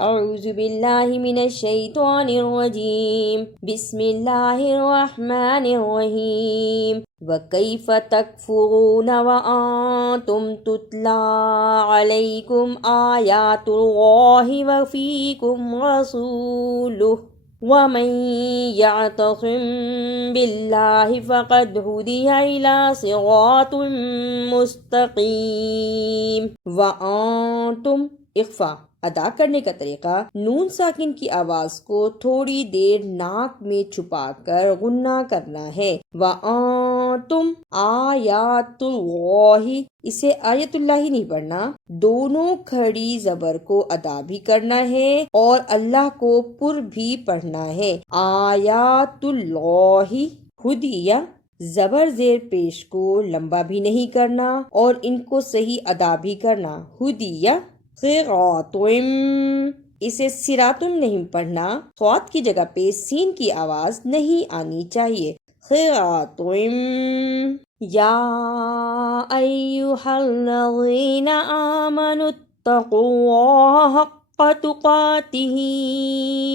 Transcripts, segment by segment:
اعوذ باللہ من الشیطان الرجیم بسم اللہ الرحمن الرحیم وَكَيْفَ تَكْفُرُونَ وَأَنْتُمْ تُتْلَى عَلَيْكُمْ آيَاتُ اللَّهِ وَفِيكُمْ رَسُولُهُ وَمَنْ يَعْتَصِمْ بِاللَّهِ فَقَدْ هُدِيَ إِلَى صِرَاطٍ مُسْتَقِيمٍ وَأَنْتُمْ اخفا ادا کرنے کا طریقہ، نون ساکن کی آواز کو تھوڑی دیر ناک میں چھپا کر غنہ کرنا ہے۔ وَأَنْتُمْ آیات اللہ، اسے آیت اللہ ہی نہیں پڑھنا، دونوں کھڑی زبر کو ادا بھی کرنا ہے اور اللہ کو پر بھی پڑھنا ہے۔ آیات اللہ ہدیہ، زبر زیر پیش کو لمبا بھی نہیں کرنا اور ان کو صحیح ادا بھی کرنا۔ ہدیہ صراطم، اسے صراطم نہیں پڑھنا، صاد کی جگہ پہ سین کی آواز نہیں آنی چاہیے۔ صراطم یا ایہا الذین آمنوا اتقوا اللہ حق تقاتہ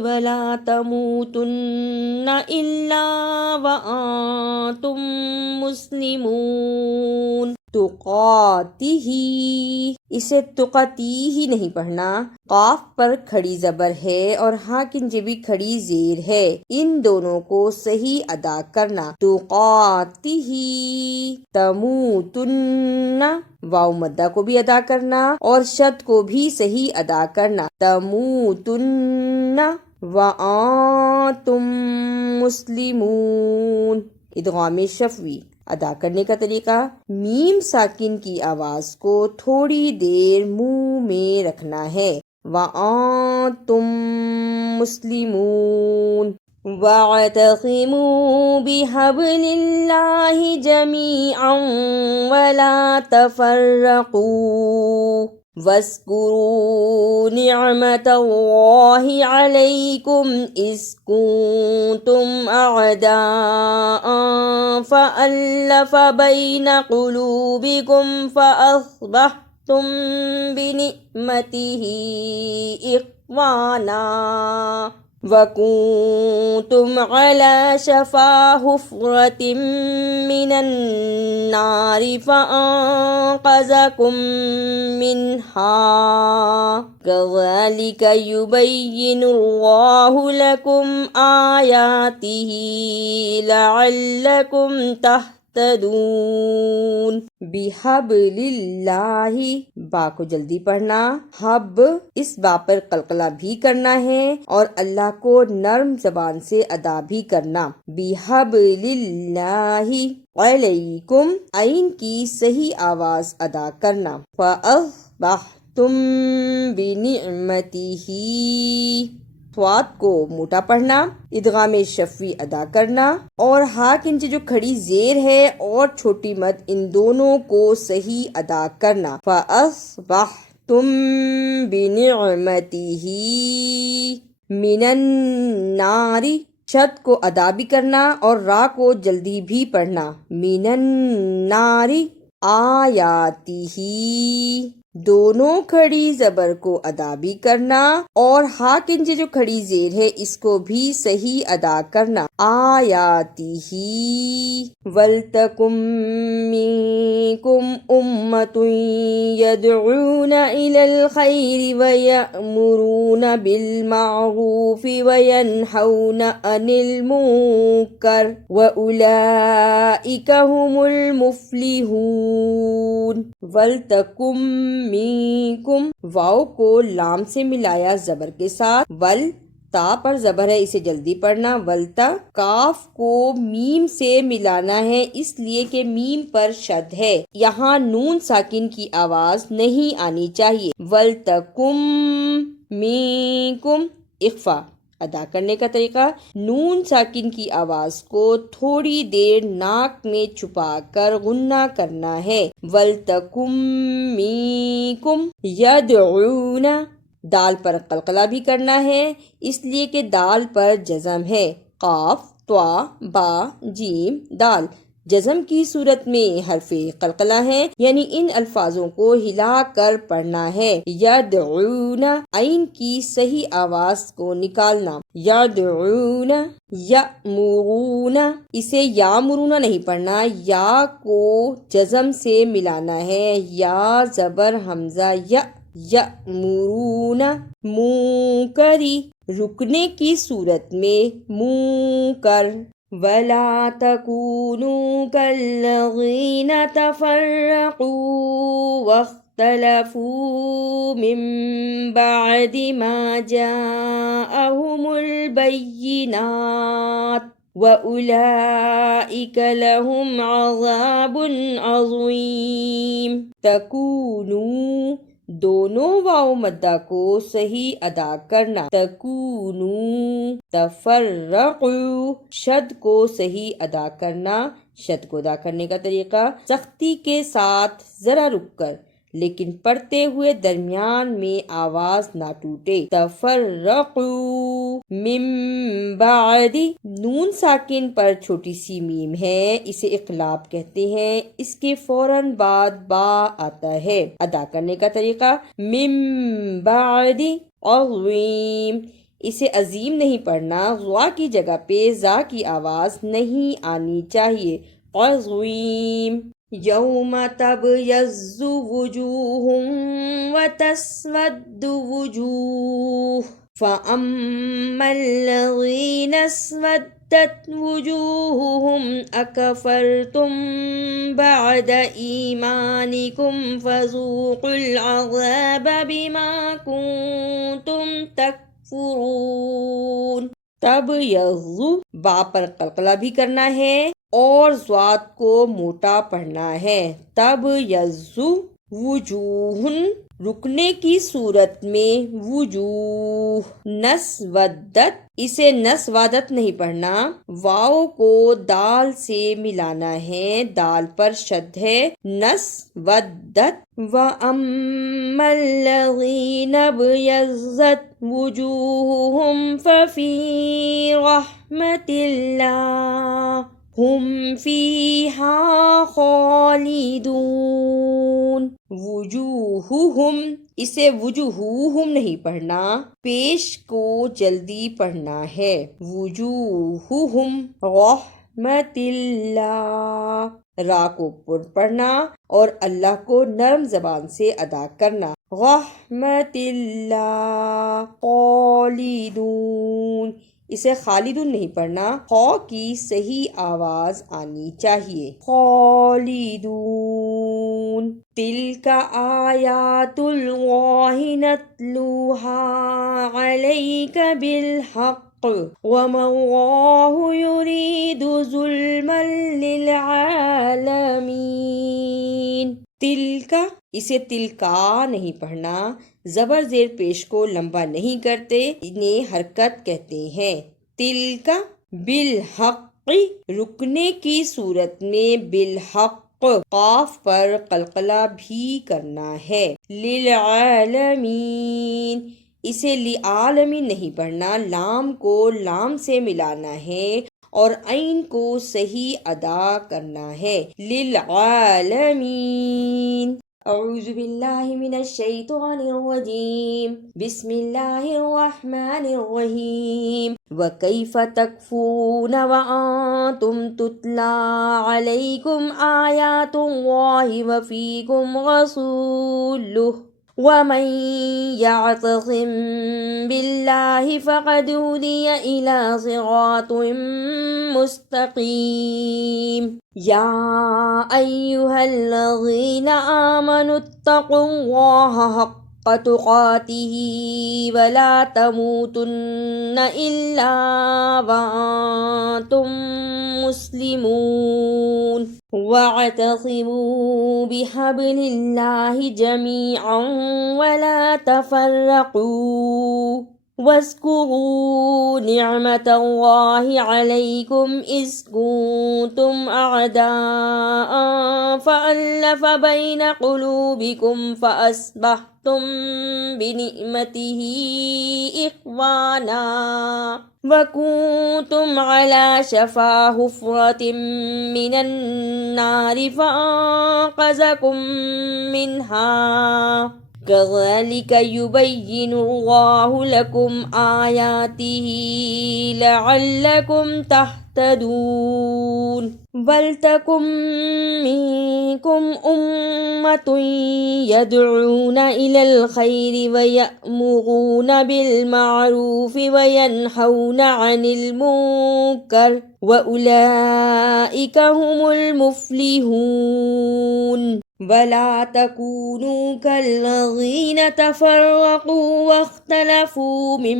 ولا تموتن الا وانتم مسلمون۔ تقاتہ، اسے تقاتی ہی نہیں پڑھنا، قاف پر کھڑی زبر ہے اور ہاں کنجے بھی کھڑی زیر ہے، ان دونوں کو صحیح ادا کرنا۔ تقاتہ، تموتن، واو مدہ کو بھی ادا کرنا اور شد کو بھی صحیح ادا کرنا۔ تموتن وانتم مسلمون، ادغام شفوی۔ ادا کرنے کا طریقہ، میم ساکن کی آواز کو تھوڑی دیر منہ میں رکھنا ہے۔ وَأَنْتُمْ مُسْلِمُونَ وَاعْتَصِمُوا بِحَبْلِ اللَّهِ جَمِيعًا وَلَا تَفَرَّقُوا وَاذْكُرُوا نِعْمَةَ اللَّهِ عَلَيْكُمْ إِذْ كُنْتُمْ أَعْدَاءً فَأَلَّفَ بَيْنَ قُلُوبِكُمْ فَأَصْبَحْتُمْ بِنِعْمَتِهِ إِخْوَانًا وَكُنْتُمْ عَلَى شَفَا حُفْرَةٍ مِّنَ النَّارِ فَأَنْقَذَكُم مِّنْهَا كَذَلِكَ يُبَيِّنُ اللَّهُ لَكُمْ آيَاتِهِ لَعَلَّكُمْ تَهْتَدُونَ۔ بِحَبْلِ اللَّهِ، با کو جلدی پڑھنا، حب اس با پر قلقلہ بھی کرنا ہے اور اللہ کو نرم زبان سے ادا بھی کرنا۔ بِحَبْلِ اللَّهِ عَلَيْكُمْ، عین کی صحیح آواز ادا کرنا۔ فَأَصْبَحْتُمْ بِنِعْمَتِهِ، صاد کو موٹا پڑھنا، ادغام شفوی ادا کرنا اور ہا کنچے جو کھڑی زیر ہے اور چھوٹی مد، ان دونوں کو صحیح ادا کرنا۔ فَأَصْبَحْتُمْ بِنِعْمَتِهِ مِنَ النَّارِ، شد کو ادا بھی کرنا اور را کو جلدی بھی پڑھنا۔ مِنَ النَّارِ آیاتہ، دونوں کھڑی زبر کو ادا بھی کرنا اور ہا کنجے جو کھڑی زیر ہے اس کو بھی صحیح ادا کرنا۔ آیاتہ وَلْتَكُن مِّنكُمْ أُمَّةٌ يَدْعُونَ إِلَى الْخَيْرِ وَيَأْمُرُونَ بِالْمَعْرُوفِ وَيَنْهَوْنَ عَنِ الْمُنكَرِ وَأُولَئِكَ هُمُ الْمُفْلِحُونَ۔ وَلْتَكُن مِّنكُم، واو کو لام سے ملایا زبر کے ساتھ، ول تا پر زبر ہے، اسے جلدی پڑھنا۔ ولتا، کاف کو میم سے ملانا ہے اس لیے کہ میم پر شد ہے، یہاں نون ساکن کی آواز نہیں آنی چاہیے۔ ولتکم منکم، اخفا ادا کرنے کا طریقہ، نون ساکن کی آواز کو تھوڑی دیر ناک میں چھپا کر غنہ کرنا ہے۔ وَلْتَكُن مِّنكُمْ يَدْعُونَ، دال پر قلقلہ بھی کرنا ہے اس لیے کہ دال پر جزم ہے۔ قاف، طا، با، جیم، دال، جزم کی صورت میں حرف قلقلہ ہے، یعنی ان الفاظوں کو ہلا کر پڑھنا ہے۔ یدعون، عین کی صحیح آواز کو نکالنا، یدعون۔ یأمرون، اسے یامرون نہیں پڑھنا، یا کو جزم سے ملانا ہے، یا زبر حمزہ یأمرون۔ منکری، رکنے کی صورت میں منکر۔ وَلَا تَكُونُوا كَالَّذِينَ تَفَرَّقُوا وَاخْتَلَفُوا مِن بَعْدِ مَا جَاءَهُمُ الْبَيِّنَاتُ وَأُولَئِكَ لَهُمْ عَذَابٌ عَظِيمٌ۔ تَكُونُوا، دونوں واو مدہ کو صحیح ادا کرنا، تکونو۔ تفرقوا، شد کو صحیح ادا کرنا۔ شد کو ادا کرنے کا طریقہ، سختی کے ساتھ ذرا رک کر لیکن پڑھتے ہوئے درمیان میں آواز نہ ٹوٹے۔ تفرقوا من بعد، نون ساکن پر چھوٹی سی میم ہے، اسے اقلاب کہتے ہیں، اس کے فوراً بعد با آتا ہے۔ ادا کرنے کا طریقہ، من بعد عظیم، اسے عظیم نہیں پڑھنا، غوا کی جگہ پہ زا کی آواز نہیں آنی چاہیے۔ عظیم۔ یوم تبیض وجوہ وتسود وجوہ فأما الذین اسودت وجوہہم اکفرتم بعد ایمانکم فذوقوا العذاب بما کنتم تکفرون۔ تبیض، با پر قلقلہ بھی کرنا ہے اور ضاد کو موٹا پڑھنا ہے۔ تبیض وجوہ، رکنے کی صورت میں وجوہ۔ نسودت، اسے نسوادت نہیں پڑھنا، واو کو دال سے ملانا ہے، دال پر شد ہے۔ نسودت۔ وَأَمَّا الَّذِينَ ابْيَضَّتْ وُجُوهُهُمْ فَفِي رَحْمَةِ اللَّهِ هُمْ فِيهَا خَالِدُونَ۔ وجوہہم، اسے وجوہہم نہیں پڑھنا، پیش کو جلدی پڑھنا ہے۔ وجوہہم، رحمت اللہ، را کو پر پڑھنا اور اللہ کو نرم زبان سے ادا کرنا۔ رحمت اللہ، خالدون، اسے خالدون نہیں پڑھنا، خا کی صحیح آواز آنی چاہیے۔ خالدون۔ تلک آیات اللہ نتلوہا علیک بالحق وما اللہ یرید ظلما للعالمین۔ تلکا، اسے تلکا نہیں پڑھنا، زبر زیر پیش کو لمبا نہیں کرتے، انہیں حرکت کہتے ہیں۔ تلکا بالحق، رکنے کی صورت میں بالحق، قاف پر قلقلہ بھی کرنا ہے۔ للعالمین، اسے لعالمین نہیں پڑھنا، لام کو لام سے ملانا ہے اور عین کو صحیح ادا کرنا ہے۔ للعالمین۔ اعوذ باللہ من الشیطان الرجیم، بسم اللہ الرحمن الرحیم۔ وَكَيْفَ تَكْفُرُونَ وَأَنْتُمْ تُتْلَى عَلَيْكُمْ آيَاتُ اللَّهِ وَفِيكُمْ رَسُولُهُ وَمَنْ يَعْتَصِمْ بِاللَّهِ فَقَدْ هُدِيَ إِلَى صِرَاطٍ مُسْتَقِيمٍ۔ يَا أَيُّهَا الَّذِينَ آمَنُوا اتَّقُوا اللَّهَ حَقَّ تُقَاتِهِ وَلَا تَمُوتُنَّ إِلَّا وَأَنْتُمْ مسلمون۔ وَاعْتَصِمُوا بِحَبْلِ اللَّهِ جَمِيعًا وَلَا تَفَرَّقُوا وَاذْكُرُوا نِعْمَةَ اللَّهِ عَلَيْكُمْ إِذْ كُنتُمْ أَعْدَاءً فَأَلَّفَ بَيْنَ قُلُوبِكُمْ فَأَصْبَحْتُمْ بِنِعْمَتِهِ إخوانا وكنتم على شفا حفرة من النار فأنقذكم منها كذلك يبين الله لكم آياته لعلكم تهتدون ولتكن منكم أمة يدعون إلى الخير ويأمرون بالمعروف وينهون عن المنكر وأولئك هم المفلحون ولا تكونوا كالذين تفرقوا واختلفوا من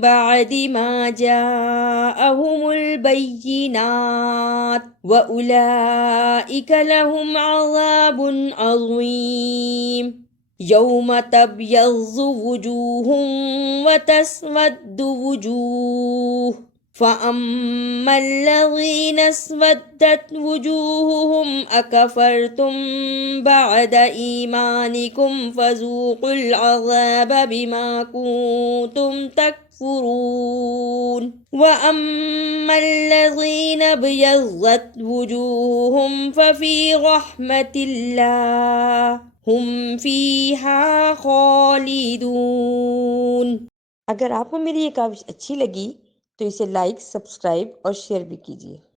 بعد ما جاءهم البينات وأولئك لهم عذاب عظيم يوم تبيض وجوه وتسود وجوه فأما الذين اسودت وجوههم أكفرتم بعد إيمانكم فذوقوا العذاب بما كنتم تكفرون وأما الذين ابيضت وجوههم ففي رحمة الله هم فيها خالدون۔ اگر آپ کو میری یہ کاوش اچھی لگی تو اسے لائک، سبسکرائب اور شیئر بھی کیجیے۔